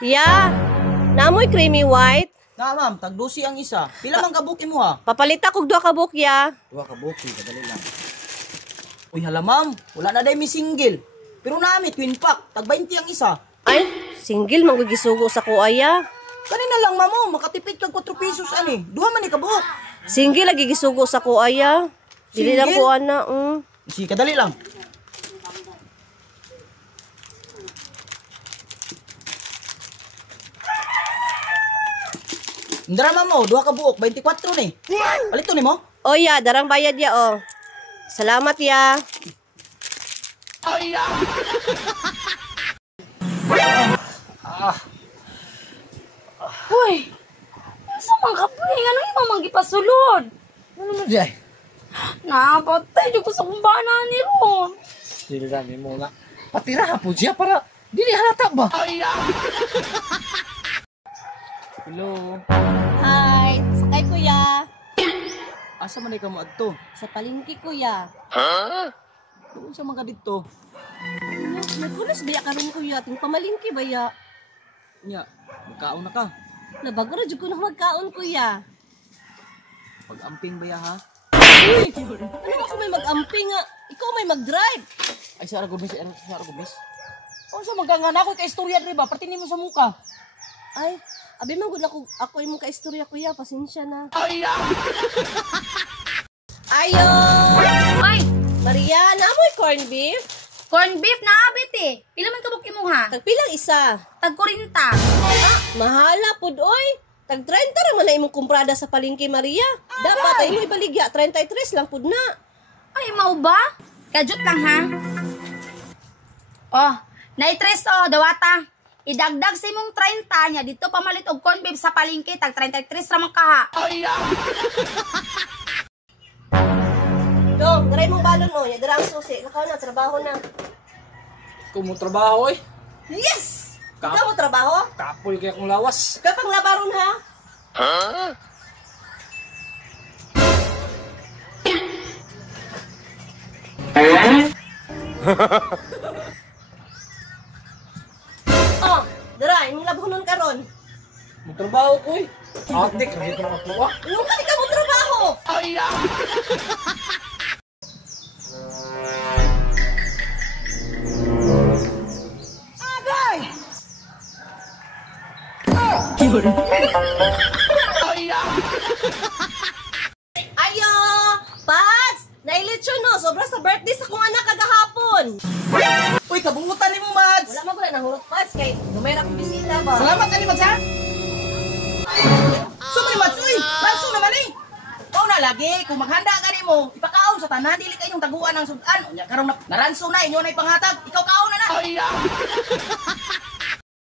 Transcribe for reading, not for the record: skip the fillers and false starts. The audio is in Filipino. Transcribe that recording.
Ya, namoy creamy white. Na ma'am, tagdusi ang isa. Pila man kabuki mo ha? Papalita kog duha ka book ya. Duha kabuki, kadali lang. Uy hala ma'am, wala na day mi single. Pero nami twin pack, tag 20 ang isa. Ay, single man kog gisugo sa kuaya. Kanina lang mamo, makatipid kag 4 pesos ani. Duha man ni kabuok. Single lagi gisugo sa kuaya. Dili lang ko ana. Si kadali lang. Ndara mamo, duha ka buok, 24 ni. Palito ni mo? O ya, darang bayad ya o. Salamat ya. Ay ya. Uy, sa mga kapling, ano yung mamang gipasulod? Ano mo diyan? Napatay, di ko sa kumbana ni Ron. Dili rami mo na. Patira po siya para dili halata ba? Hello. Hi, sakay kuya. Asa man ka mo adto? Sa palengke kuya. Tuon sa mga didto. Nagkulas baya karon kuya, ting pamalingki baya. Nya, magkaon na ka. Nabago ra jud ko na magkaon kuya. Pag-amping ba ya ha? Ano ako may mag-amping nga? Ikaw may mag-drive. Ay sa Aragomis, sa Aragomis. O sa magkangana ko ka istorya rin ba? Partinin mo sa muka. Ay, abi man gud ako imong kaistorya kuya, pasensya na. Ayo! Ay, Maria, naamoy corn beef? corn beef na abit eh. Pila man kabuk imo ha? Tagpilang isa. Tag 40. Mahala pud oy. Tag 30 ra man na imong kumprada sa palengke Maria. Dapat ay mo ibaligya 33 lang pud na. Ay, mau ba? Kajut lang ha? Oh, naitres oh, dawata. Idagdag sa imong 30 nya dito pamalit og corn beef sa palengke tag 33 ra man ka ha. Dong, daray mong balon no, ya dira ang susi. Nakaw na trabaho na. Kumo trabaho eh. Yes! Ikaw mo trabaho? Kapoy kaya kong lawas. Kapag labaron ha? Oh, dira, imong labunon karon. Mo trabaho ko eh. Atik, hindi ko na ako. Nung ka mo trabaho. Ayo! Pats! Nailitsyon no! Sobra sa birthday sa kong anak kagahapon! Uy, kabungutan ni mo, Mads. Wala man ko na nahurot, Pats, kay numera kong bisita ba? Salamat ka ni Mads ha. So ni Mads, uy, ranso naman eh. Ikaw na lagi, kung maghanda ka ni mo, ipakaon sa tanan, dili kayong taguan ng sudan. Unya karon na naranso na, inyo na ipanghatag, ikaw kaon na na.